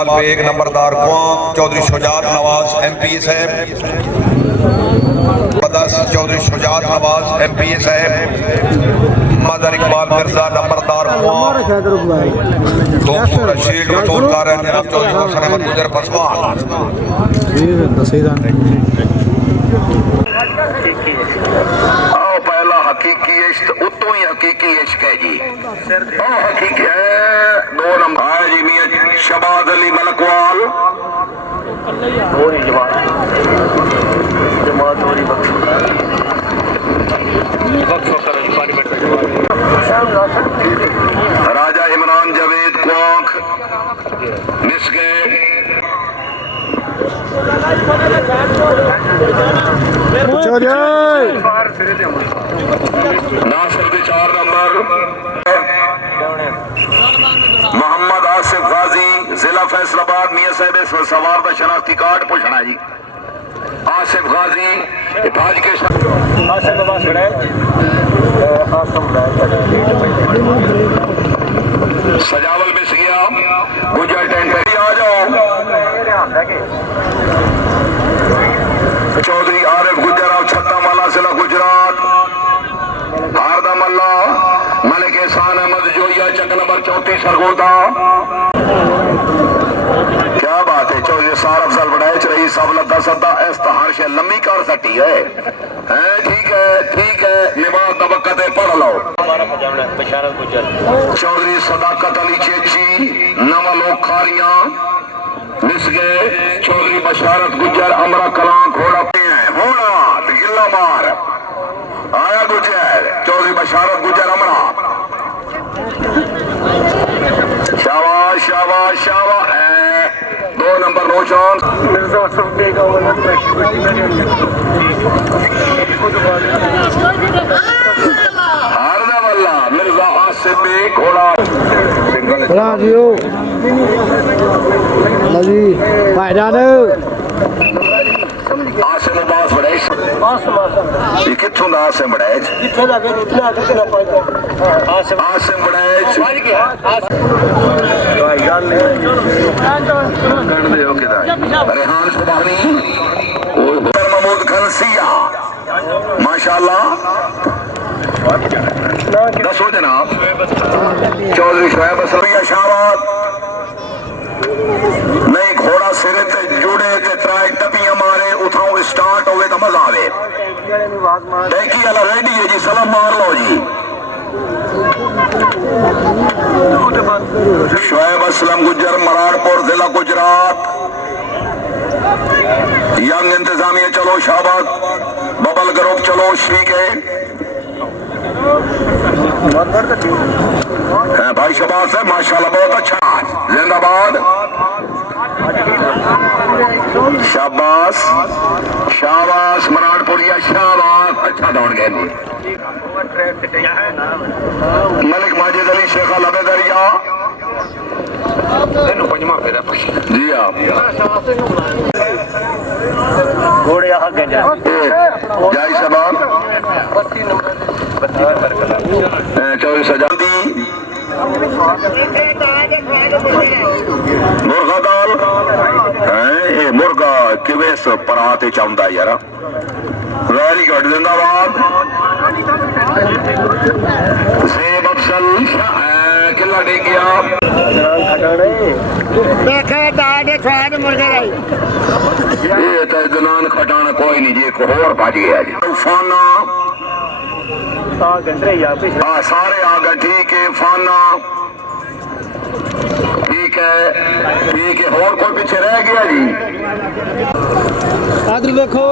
Iqbal bag नंबरदार कुआं Chaudhary Shujaat Nawaz MP साहब, Chaudhary Shujaat Nawaz MP साहब, मदर इकबाल मिर्जा नंबरदार कुआं, शील्ड वसूल कर रहे हैं जनाब चौधरी हुसैन अहमद गुजर पसवान। पहला हकीकी इश्क उतों ही हकीकी इश्क है जी, हकीकी है। 2 नंबर है जी मियां शबाद अली मलकवाल, राजा इमरान जावेद क्वांख मिस गए। नासिर के 4 नंबर मोहम्मद आसिफ गाजी जिला फैसलाबाद मियां साहब सवार का शनाख्ती कार्ड पूछना जी। आसिफ गाजी भाज के सजावल मिस गया। गुजर टेंट आ जाओ। चौधरी आरिफ गुजर और छत्ता माला जिला गुजरात, हारदा मल्ला मलिक एहसान अहमद जोइया चक नंबर 34 सरगोदा। क्या बात है। चौधरी सार अफजल बड़ाइच रही सब लद्दा सद्दा इस्तार से लम्मी कर सटी है। ठीक है ठीक है। निवाज तबक्कते पढ़ लो। चौधरी सदाकत अली चेची नवा लोग खारियां मिस गए। चौधरी बशारत गुजर अमरा कलां घोड़ा होना गिल्ला मार आया गुजर। चौधरी बशारत गुजर अमरा शाबाश शाबाश शाबाश। 2 नंबर रोशन हारदा वल्ला मिर्जा आसिफ भी घोड़ा आसिम अब्बास बड़ैच कितों दा आसिम बड़ैच आसिम बड़ैच रेहान सुबानी महमूद खनसिया माशाल्लाह। दसो जनाब। चौधरी शोएब असरिया शाबाद नहीं घोड़ा सिरे ते जुड़े ते त्राई टपियां मारे उठाओ स्टार्ट होवे तो मजा आवे। देखी वाला रेडी है जी, सलाम मार लो जी। शोएब असलम गुजर मराड़पुर जिला गुजरात। यंग इंतजामिया चलो शाबाद। बबल ग्रुप चलो श्री के भाई शबाज है माशाल्लाह बहुत अच्छा जिंदाबाद। शाबाश शाबाश मराड़पुरिया शाबाश अच्छा दौड़ गए। मलिक माजिद अली शेखा लबेदरिया जी आप घोड़े जाई सबाब चौधरी सजादी मुर्गा दाल है। मुर्गा किवेस पराते चाहता यार। वेरी गुड जिंदाबाद। सेब अफसल किला डे गया। ये तो जनान खटाना कोई नहीं जी। एक और भज गया जी। फाना सारे आ गए। ठीक है फाना ठीक है और कोई पीछे रह गया जी। देखो